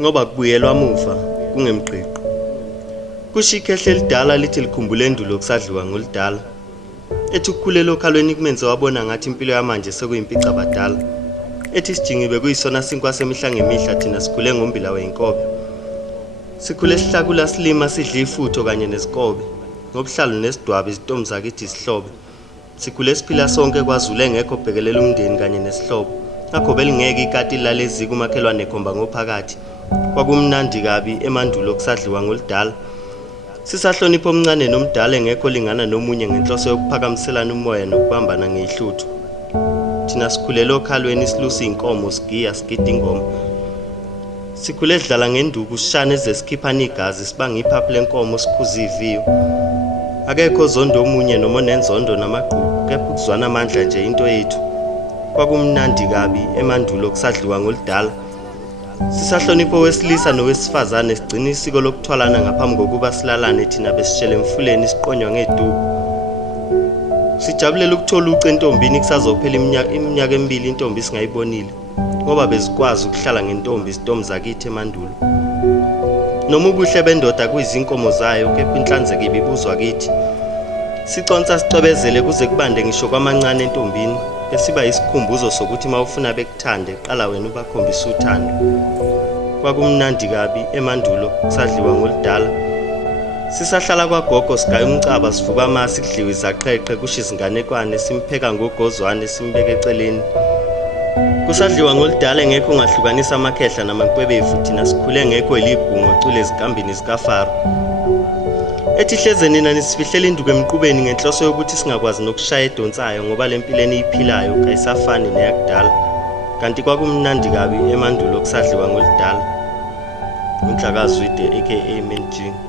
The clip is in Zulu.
ngoba kubuyelwa muva kungemgqiqo. Kusho ikhehle elidala lithi likhumbule endulo kusadliwa ngolidala. Ethi ukukhulela okhalweni kumenze wabona ngathi impilo yamanje sekuyimpica badala. Ethi sijingibe kuyisona sinkwa semihla ngemihla thina sikhule ngombila weyinkobe. Sikhule sihlakula silima sidla ifutho kanye nesikobe. Ngobuhlalu nesidwabi izintombi zakithi isihlobo. Sikhule siphila sonke kwaZulu engekho obhekelela umndeni kanye nesihlobo. Ngakho belingeke ikati lalezi kumakhelwane ekhomba ngophakathi. Kwakumnandi kabi emandulo kusadliwa ngolidala. Sisahlonipha omncane nomdala engekho lingana nomunye ngenhloso yokuphakamiselana umoya nokubambana ngehluthu. Thina sikhulele okhalweni silusa inkomo sigiya sigida ingoma. Sikhule sidlala ngenduku sishane ezesikhipha igazi sibanga iphaphu lenkomo sikhuza iviyo. Akekho zondo omunye noma nenzondo namaqhubu kepha ukuzwana amandla nje into yethu. Kwakumnandi kabi emandulo kusadliwa ngolidala. Sisahlonipha owesilisa nowesifazane sigcina isiko lokuthwalana ngaphambi kokuba silalane thina besishele emfuleni siqonywa ngeduku. Sijabulela ukuthola uce entombini kusazophela iminyaka emibili intombi singayibonile ngoba bezikwazi ukuhlala ngentombi izintombi zakithi emandulo. Noma ubuhle bendoda kuyizinkomo zayo kepha inhlanzeko ibibuzwa kithi. Siconsa sicwebezele kuze kubande ngisho kwamancane entombini esiba isikhumbuzo sokuthi mawufuna bekuthande qala wena ubakhombisa uthando. Kwakumnandi kabi emandulo kusadliwa ngolidala. Sisahlala kwagogo sigaya umcaba sivuka amasi kudliwa izaqheqhe kusho izinganekwane simpheka ngogozwane simbeke eceleni. Kusadliwa ngolidala engekho ongahlukanisa amakhehla namankwebefu thina sikhule ngekho elibhungu ocule ezikambini zikaFaro. Ethi hleze nina nisifihlela induku emqubeni ngenhloso yokuthi singakwazi nokushaya edonsayo ngoba lempileni iphilayo kayisafani neyakudala. Kanti kwakumnandi kabi emandulo kusadliwa ngolidala. uNhlakaZwide aka Menjing.